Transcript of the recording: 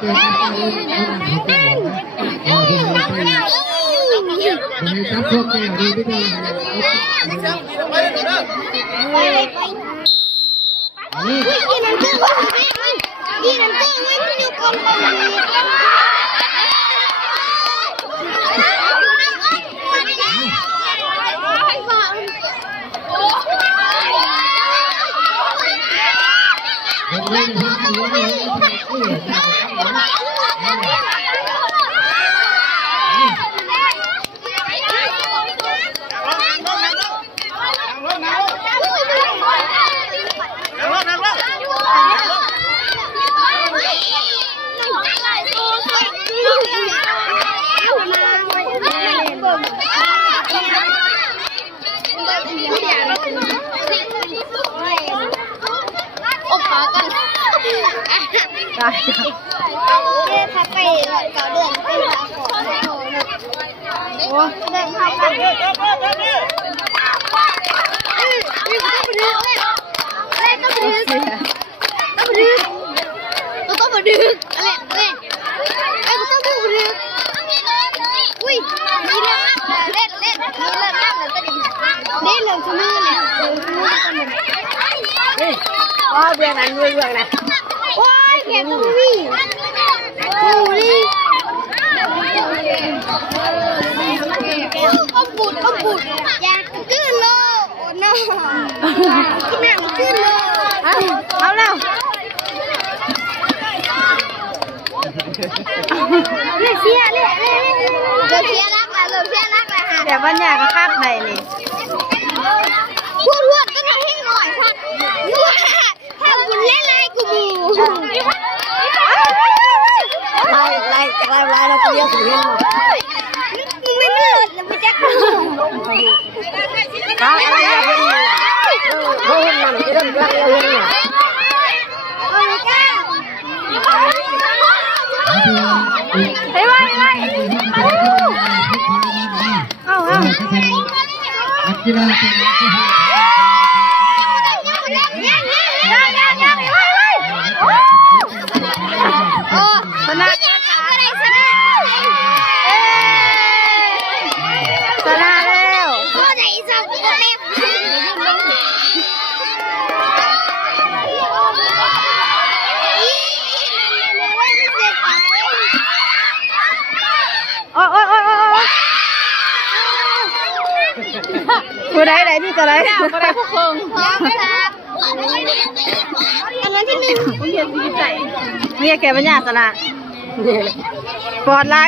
ครับพวกแกดีไม่ได้ยี่นั่นตื้อยี่นั่นตื้อไม่อยู่กองกองได้เจ๊พาไปเก่าเดือนไปหาของโอ้เดินพาไปต้องมาดึกอะไรเว้ยไอ้กูต้องพูดดึกอุ้ยนี่เล่นเล่นนี่เล่นน้ำเลยก็ดีนี่เรื่องชั่วโมงเลยอ๋อเบื้องนั้นเบื้องนั้นโอ้ยแกก็วิ่งดูดิก็ปุดอยากขึ้นเลยโอ้น้ก็แม่งขึ้นเลยเอาแล้วเชียร์เลยเริ่มเชียร์รักแล้วฮะเดี๋ยวบรรยากาศคักไหนนี่พูดก็ทำให้หน่อยค่ะถ้าคุณเล่นอะไรกูบูไล่เราเลี้ยงถึงเห็นหมดมึงไม่เลิศแล้วไม่แจ็คอะไรเห็นเลยเขาเห็นมันจะเริ่มรักเราเห็นเนี่ยเฮ้ยไว้เอากีฬาเป็นที่ห้าชนะแล้วโอ้ผู้ใดนี่ก็ได้ผู้ใดผู้คงอันนั้นที่หนึ่งเมียแกปัญญาสนะปอดไล่